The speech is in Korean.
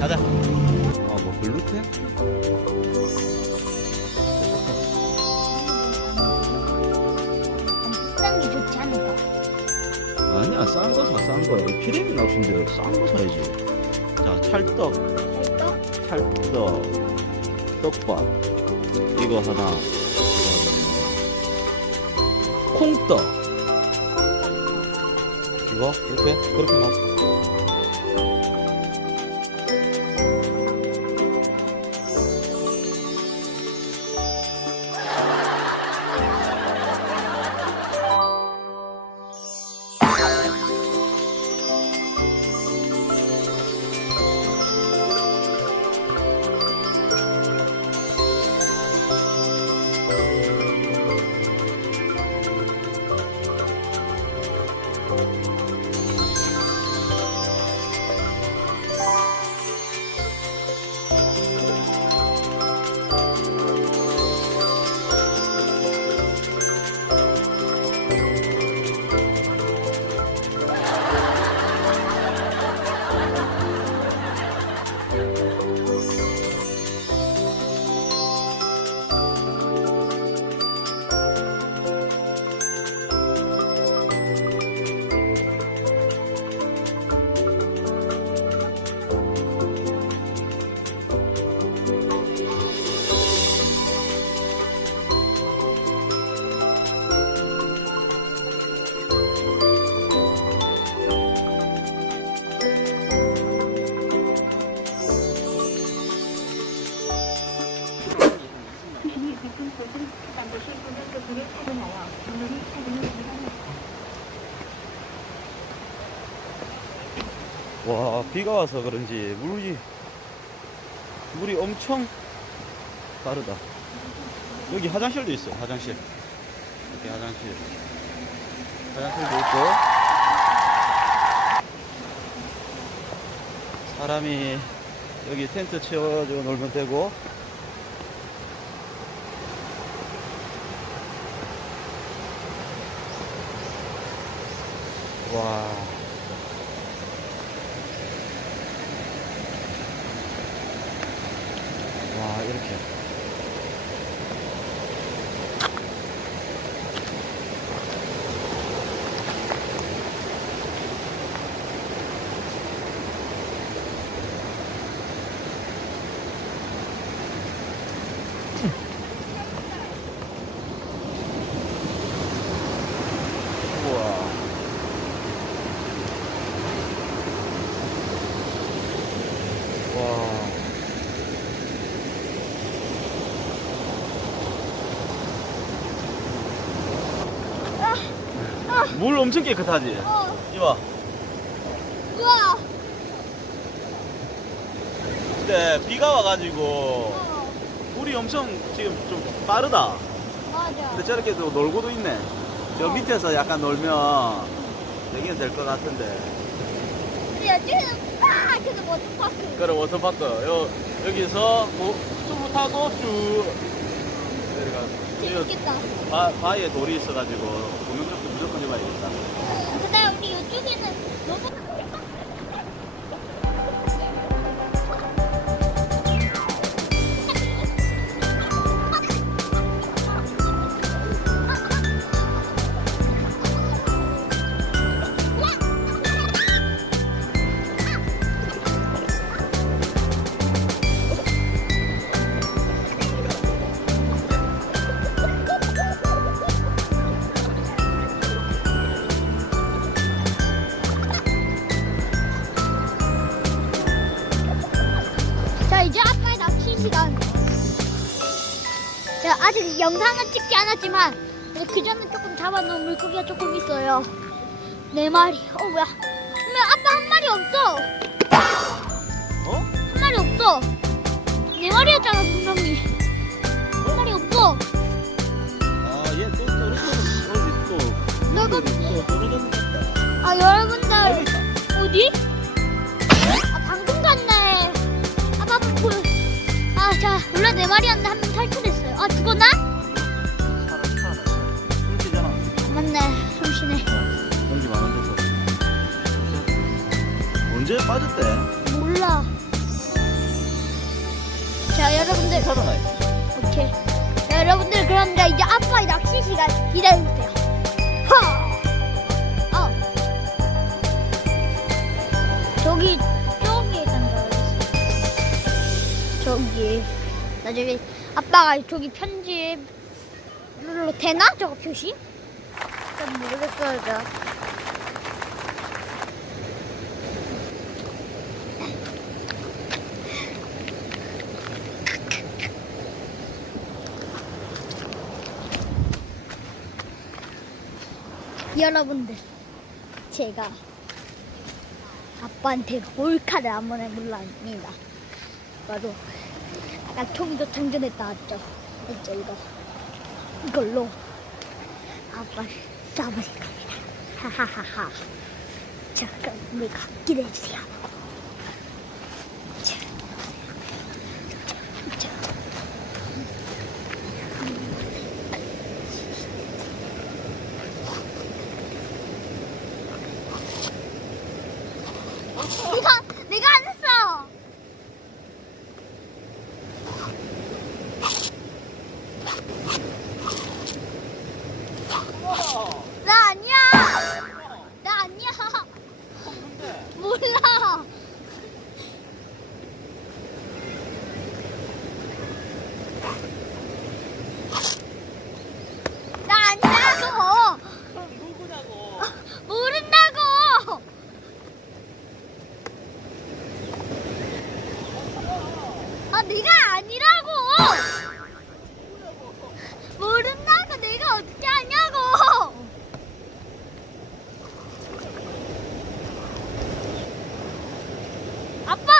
가자. 뭐 글루텐? 비싼 게 좋지 않을까? 아니야, 싼 거 사, 싼 거. 피레미 나오신데 싼 거 사야지. 자, 찰떡, 찰떡, 떡밥. 이거 하나. 콩떡. 이거 그렇게 놔. 와, 비가 와서 그런지 물이 엄청 빠르다. 여기 화장실도 있어요. 화장실. 이렇게 화장실도 있고. 사람이 여기 텐트 채워줘 놀면 되고. 와. 와, 이렇게. 우와. 와. 물 엄청 깨끗하지? 이봐. 우와. 근데 비가 와가지고 물이 엄청 지금 좀 빠르다. 맞아. 근데 저렇게 또 놀고도 있네. 저 밑에서 약간 놀면 되긴 될 것 같은데. 근데 여기는 빡 해서 워터파크. 그래, 워터파크. 여기서 쭉 타고 쭉 내려가. 재밌겠다. 바위에 돌이 있어가지고 구명조끼 무조건 입어야겠다. 그다음 우리 이쪽에는 너무 자, 이제 아빠의 낚시 시간. 자, 아직 영상은 찍지 않았지만 그 전에 조금 잡아놓은 물고기가 조금 있어요. 4마리. 뭐야? 그러면 아빠 한 마리 없어. 어? 한 마리 마리였잖아 분명히. 한 마리 없어. 아얘 또 떨어졌어. 어디 또 나도- 또 떨어졌는 것 같다. 아 여러분들 여기 있다. 어디? 아 방금 갔네. 아 방금 보여. 아자 원래 네 마리였는데 한 명 탈출했어요. 아 죽었나? 숨쉬잖아. 맞네 숨쉬네. 공기 많아져서. 언제 빠졌대? 몰라. 자 여러분들 살아나요. 오케이. 자, 여러분들 그런데 이제 아빠의 낚시 시간 기다려주세요. 하! 저기에 간다 그랬어. 저기 나중에 아빠가 저기 편집 눌러 되나 저거 표시? 잘 모르겠어요 저. 여러분들 제가 아빠한테 몰카를 한번 해볼랍니다. 바로 약통도 장전했다 왔죠. 이제 이걸로 아빠를 쏴버릴 겁니다. 하하하하. 자 그럼 우리가 기대해주세요. 자, 자. 내가 안 했어. 나 아니야. 나 아니야. 몰라. 나 아니라고. 그럼 누구냐고. 모른다고. 아 내가 아니라고. 모른다고 내가 어떻게 하냐고. 아빠